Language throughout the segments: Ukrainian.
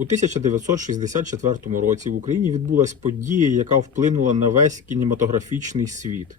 У 1964 році в Україні відбулася подія, яка вплинула на весь кінематографічний світ.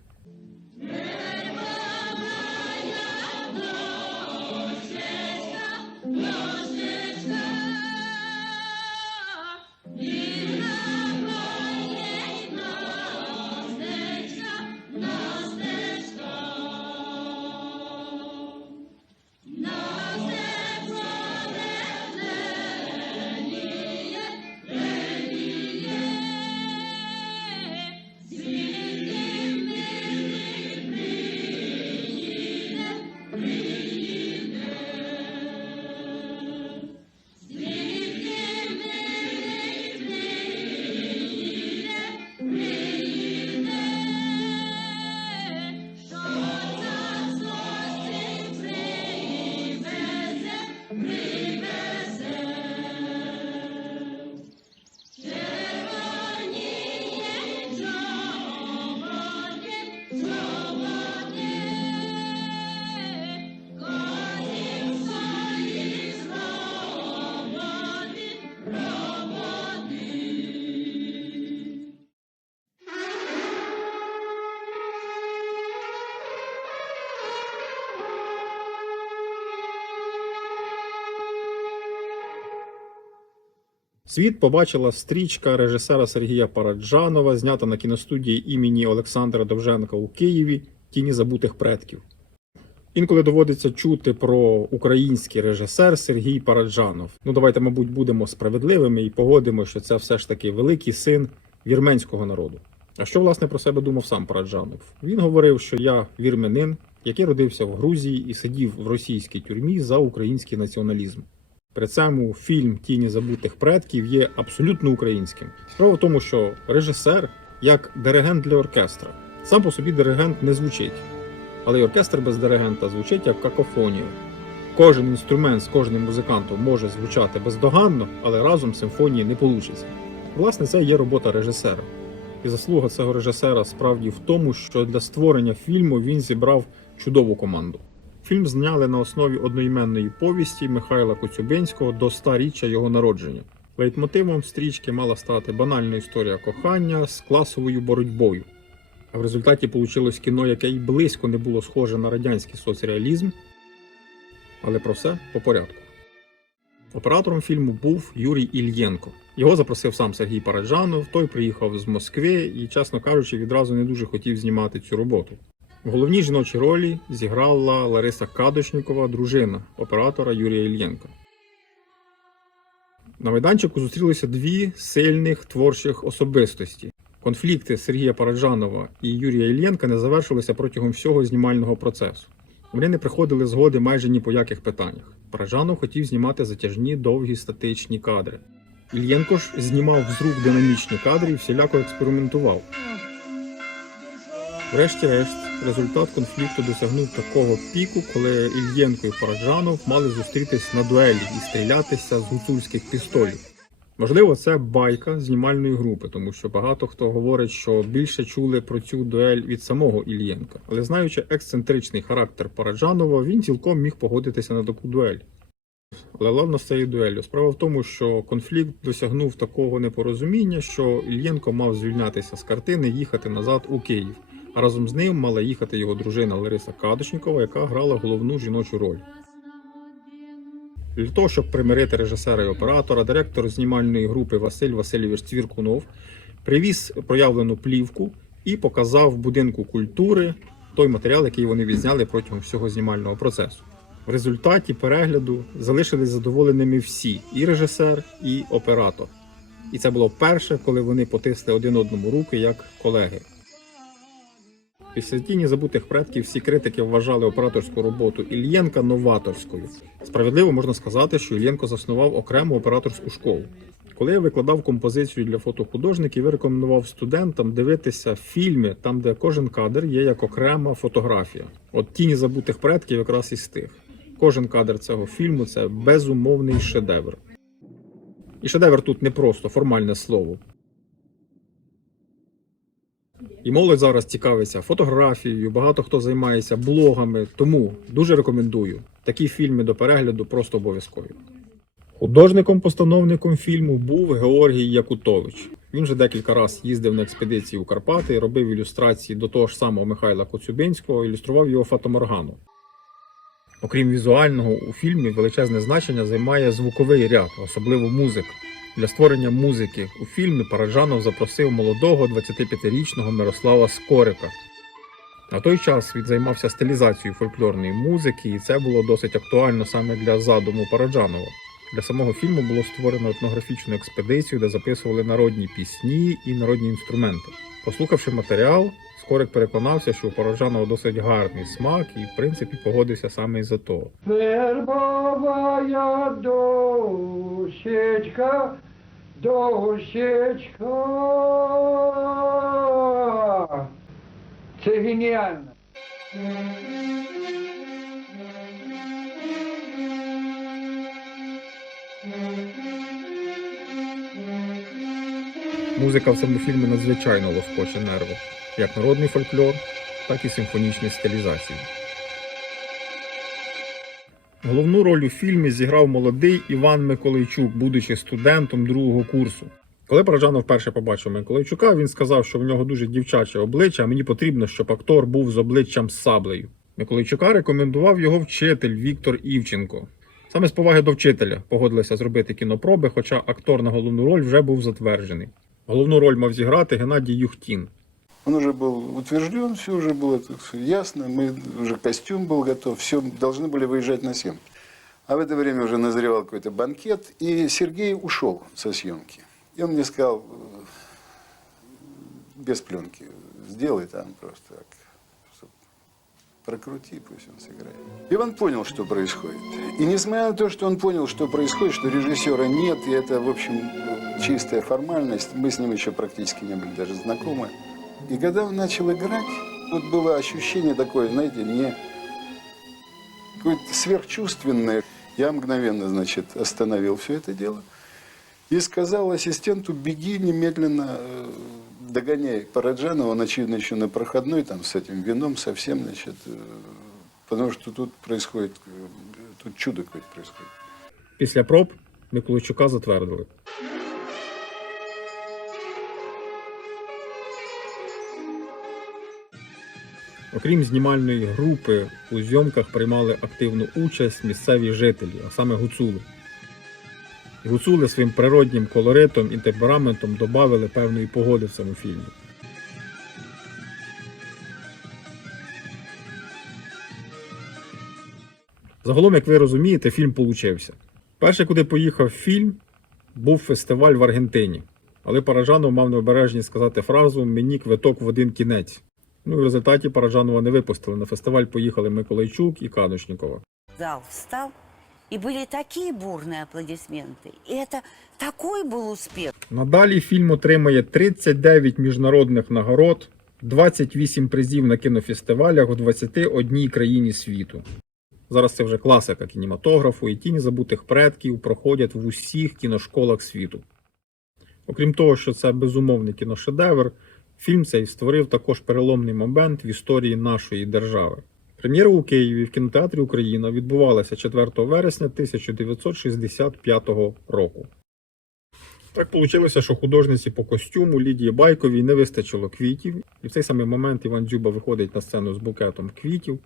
Світ побачила стрічка режисера Сергія Параджанова, знята на кіностудії імені Олександра Довженка у Києві Тіні забутих предків. Інколи доводиться чути про український режисер Сергій Параджанов. Ну давайте, мабуть, будемо справедливими і погодимо, що це все ж таки великий син вірменського народу. А що власне про себе думав сам Параджанов? Він говорив, що я вірменин, який родився в Грузії і сидів в російській тюрмі за український націоналізм. При цьому фільм Тіні забутих предків є абсолютно українським. Справа в тому, що режисер як диригент для оркестра. Сам по собі диригент не звучить, але й оркестр без диригента звучить як какофонія. Кожен інструмент з кожним музикантом може звучати бездоганно, але разом симфонії не вийде. Власне, це є робота режисера. І заслуга цього режисера справді в тому, що для створення фільму він зібрав чудову команду. Фільм зняли на основі одноіменної повісті Михайла Коцюбинського до старіччя його народження. Лейтмотивом стрічки мала стати банальна історія кохання з класовою боротьбою. А в результаті вийшло кіно, яке й близько не було схоже на радянський соцреалізм. Але про все по порядку. Оператором фільму був Юрій Ільєнко. Його запросив сам Сергій Параджанов, той приїхав з Москви і, чесно кажучи, відразу не дуже хотів знімати цю роботу. В головній жіночій ролі зіграла Лариса Кадочнікова, дружина оператора Юрія Ільєнка. На майданчику зустрілися дві сильних творчих особистості. Конфлікти Сергія Параджанова і Юрія Ільєнка не завершилися протягом всього знімального процесу. Вони не приходили згоди майже ні по яких питаннях. Параджанов хотів знімати затяжні довгі статичні кадри. Ільєнко ж знімав з рук динамічні кадри і всіляко експериментував. Врешті-решт, результат конфлікту досягнув такого піку, коли Ільєнко і Параджанов мали зустрітись на дуелі і стрілятися з гуцульських пістолів. Можливо, це байка знімальної групи, тому що багато хто говорить, що більше чули про цю дуель від самого Ільєнка. Але знаючи ексцентричний характер Параджанова, він цілком міг погодитися на таку дуель. Але ладно з цією дуеллю. Справа в тому, що конфлікт досягнув такого непорозуміння, що Ільєнко мав звільнятися з картини і їхати назад у Київ. А разом з ним мала їхати його дружина Лариса Кадочнікова, яка грала головну жіночу роль. Для того, щоб примирити режисера і оператора, директор знімальної групи Василь Васильович Цвіркунов привіз проявлену плівку і показав будинку культури той матеріал, який вони відзняли протягом всього знімального процесу. В результаті перегляду залишились задоволеними всі і режисер, і оператор. І це було вперше, коли вони потисли один одному руки як колеги. Після тіні забутих предків всі критики вважали операторську роботу Ільєнка новаторською. Справедливо можна сказати, що Ільєнко заснував окрему операторську школу. Коли я викладав композицію для фотохудожників, я рекомендував студентам дивитися фільми, там, де кожен кадр є як окрема фотографія. От тіні забутих предків якраз із тих. Кожен кадр цього фільму це безумовний шедевр. І шедевр тут не просто формальне слово. І молодь зараз цікавиться фотографією, багато хто займається блогами. Тому дуже рекомендую такі фільми до перегляду просто обов'язкові. Художником-постановником фільму був Георгій Якутович. Він вже декілька разів їздив на експедиції у Карпати, робив ілюстрації до того ж самого Михайла Коцюбинського, ілюстрував його фатоморгану. Окрім візуального, у фільмі величезне значення займає звуковий ряд, особливо музика. Для створення музики у фільмі Параджанов запросив молодого 25-річного Мирослава Скорика. На той час він займався стилізацією фольклорної музики, і це було досить актуально саме для задуму Параджанова. Для самого фільму було створено етнографічну експедицію, де записували народні пісні і народні інструменти. Послухавши матеріал, Скорик переконався, що у Параджанова досить гарний смак і, в принципі, погодився саме із-за того. Вербовая дощечка, дощечка. Це геніально. Музика в цьому фільмі надзвичайно лоскоче нерви, як народний фольклор, так і симфонічні стилізації. Головну роль у фільмі зіграв молодий Іван Миколайчук, будучи студентом другого курсу. Коли Параджанов вперше побачив Миколайчука, він сказав, що в нього дуже дівчаче обличчя, а мені потрібно, щоб актор був з обличчям саблею. Миколайчука рекомендував його вчитель Віктор Івченко. Саме з поваги до вчителя погодилися зробити кінопроби, хоча актор на головну роль вже був затверджений. Головну роль мав зіграти Геннадій Юхтін. Он уже был утвержден, все уже было так сказать, ясно, мы уже костюм был готов, все должны были выезжать на съемки. А в это время уже назревал какой-то банкет, и Сергей ушел со съемки. И он мне сказал, э, без пленки, сделай там просто так, прокрути, пусть он сыграет. Иван понял, что происходит. И несмотря на то, что он понял, что происходит, что режиссера нет, и это, в общем, чистая формальность, мы с ним еще практически не были даже знакомы. И когда он начал играть, вот было ощущение такое, знаете, не какое-то сверхчувственное. Я мгновенно, значит, остановил все это дело и сказал ассистенту, беги немедленно, э, догоняй Параджанова, он, очевидно, еще на проходной, там, с этим вином совсем, значит, э, потому что тут происходит, э, тут чудо какое-то происходит. Після проб Миколайчука затвердили. Окрім знімальної групи, у зйомках приймали активну участь місцеві жителі, а саме гуцули. Гуцули своїм природнім колоритом і темпераментом додали певної погоди в цьому фільмі. Загалом, як ви розумієте, фільм получився. Перше, куди поїхав фільм, був фестиваль в Аргентині. Але Паражанов мав необережність сказати фразу Мені квиток в один кінець. Ну і в результаті Паражанова не випустили. На фестиваль поїхали Миколайчук і Кадочнікова. Зал встал, и были такие бурные аплодисменты. И это такой был успех. Надалі фільм отримає 39 міжнародних нагород, 28 призів на кінофестивалях у 21 країні світу. Зараз це вже класика кінематографу, і тіні забутих предків проходять в усіх кіношколах світу. Окрім того, що це безумовний кіношедевр, фільм цей створив також переломний момент в історії нашої держави. Прем'єра у Києві в кінотеатрі Україна відбувалася 4 вересня 1965 року. Так вийшло, що художниці по костюму Лідії Байковій не вистачило квітів, і в цей самий момент Іван Дзюба виходить на сцену з букетом квітів,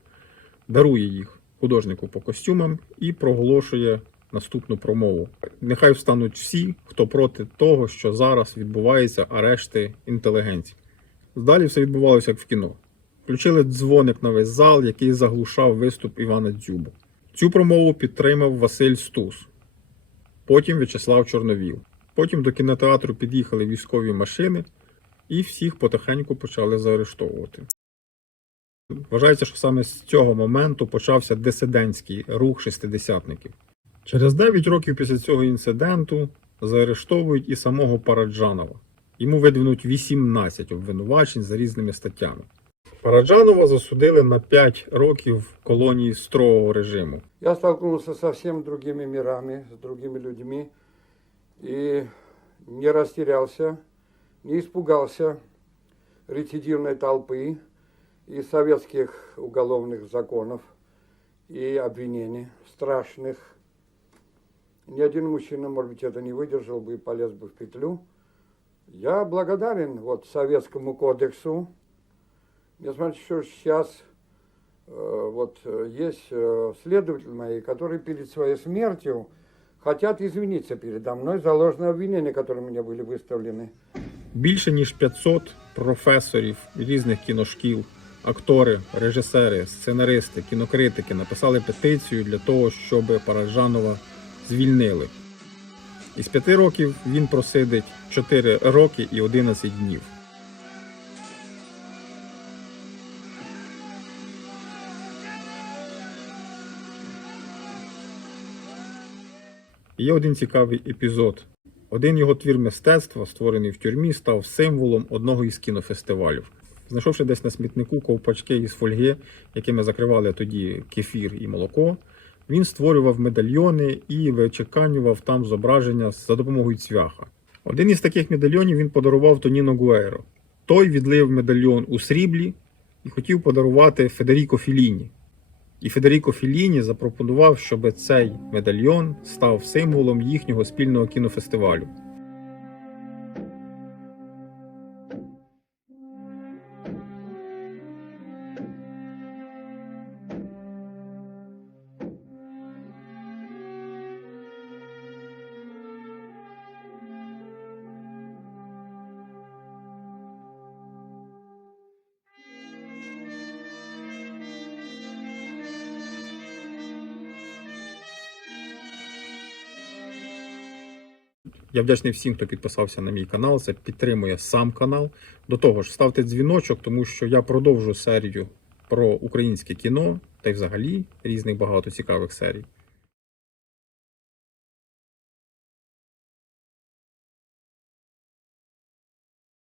дарує їх художнику по костюмам і проголошує наступну промову. Нехай встануть всі, хто проти того, що зараз відбувається арешти інтелігенції. Далі все відбувалося як в кіно. Включили дзвоник на весь зал, який заглушав виступ Івана Дзюбу. Цю промову підтримав Василь Стус, потім В'ячеслав Чорновіл. Потім до кінотеатру під'їхали військові машини і всіх потихеньку почали заарештовувати. Вважається, що саме з цього моменту почався дисидентський рух шестидесятників. Через 9 років після цього інциденту заарештовують і самого Параджанова. Йому видвинуть 18 обвинувачень за різними статтями. Параджанова засудили на 5 років колонії строгого режиму. Я столкнулся со совсем другими мирами, с другими людьми. И не растерялся, не испугался рецидивной толпы и советских уголовных законов и обвинений страшных. Ни один мужчина, может быть, это не выдержал бы и полез бы в петлю. Я благодарен вот Советскому кодексу, несмотря что сейчас э, вот э, есть э, следователи мои, которые перед своей смертью хотят извиниться передо мной за ложные обвинения, которые мне были выставлены. Більше ніж 500 професорів різних кіношкіл, актори, режисери, сценаристи, кінокритики написали петицію для того, щоб Параджанова звільнили. Із п'яти років він просидить 4 роки і 11 днів. Є один цікавий епізод. Один його твір мистецтва, створений в тюрмі, став символом одного із кінофестивалів. Знайшовши десь на смітнику ковпачки із фольги, якими закривали тоді кефір і молоко, він створював медальйони і вичеканював там зображення за допомогою цвяха. Один із таких медальйонів він подарував Тоніно Гуеро. Той відлив медальйон у сріблі і хотів подарувати Федеріко Філіні. І Федеріко Філіні запропонував, щоб цей медальйон став символом їхнього спільного кінофестивалю. Я вдячний всім, хто підписався на мій канал. Це підтримує сам канал. До того ж, ставте дзвіночок, тому що я продовжу серію про українське кіно та й взагалі різних багато цікавих серій.